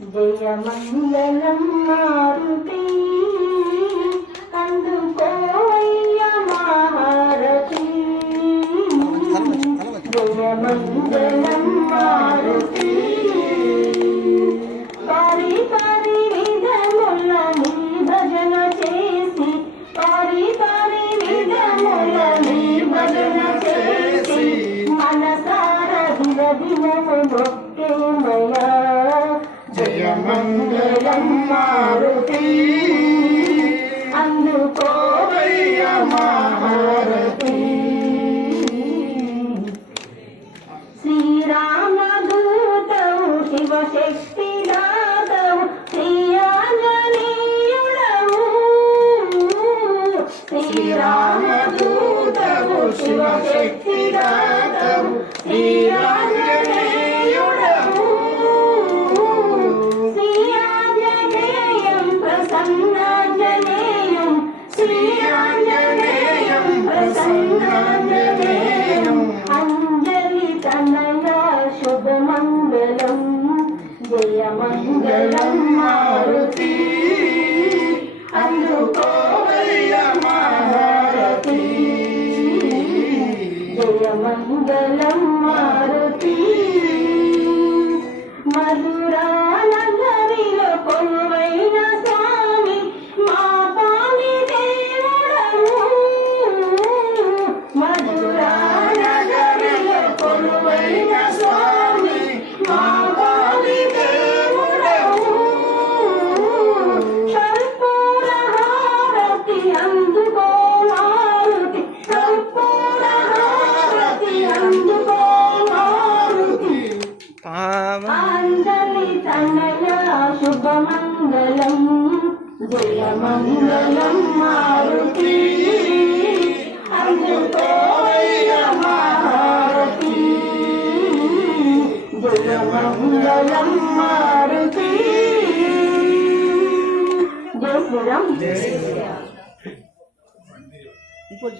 జయ మంగళం మారుతి అందుకోయ్య మహారతి జయ మంగళం మారుతి పరి పరి విధముల నీ భజన చేసి పరి పరి విధముల నీ భజన చేసి మనసార దినము మొక్కేమయా జయ మంగళం మారుతి అందుకోవయ్య మహారతి శ్రీరామదూతవు శివశక్తి దాతవు శ్రీయాంజనేయుడవు శ్రీరామదూతవు శివశక్తి దాతవు శ్రీయాంజనేయుడవు శ్రీయాంజనేయం ప్రసన్నాంజనేయం శ్రీయాంజనేయం ప్రసన్నాంజనేయం అంజలి తనయ శుభమంగళం జయ మంగళం మారుతి అందుకోవయ్య మహారతి జయ మంగళం మారుతి మధురా నగరిలో కొలువైన స్వామి మా పాలి దేవుడవు మధురా నగరిలో కొలువైన స్వామి మా పాలి దేవుడవు కర్పూర హారతి అందుకో మారుతి కర్పూర హారతి అందుకో మారుతి అంజలి తనయ శుభమంగళం జయ మంగళం మారుతి అందుకోవయ్య మహారతి జయ మంగళం మారుతి జయ శ్రీరామ్.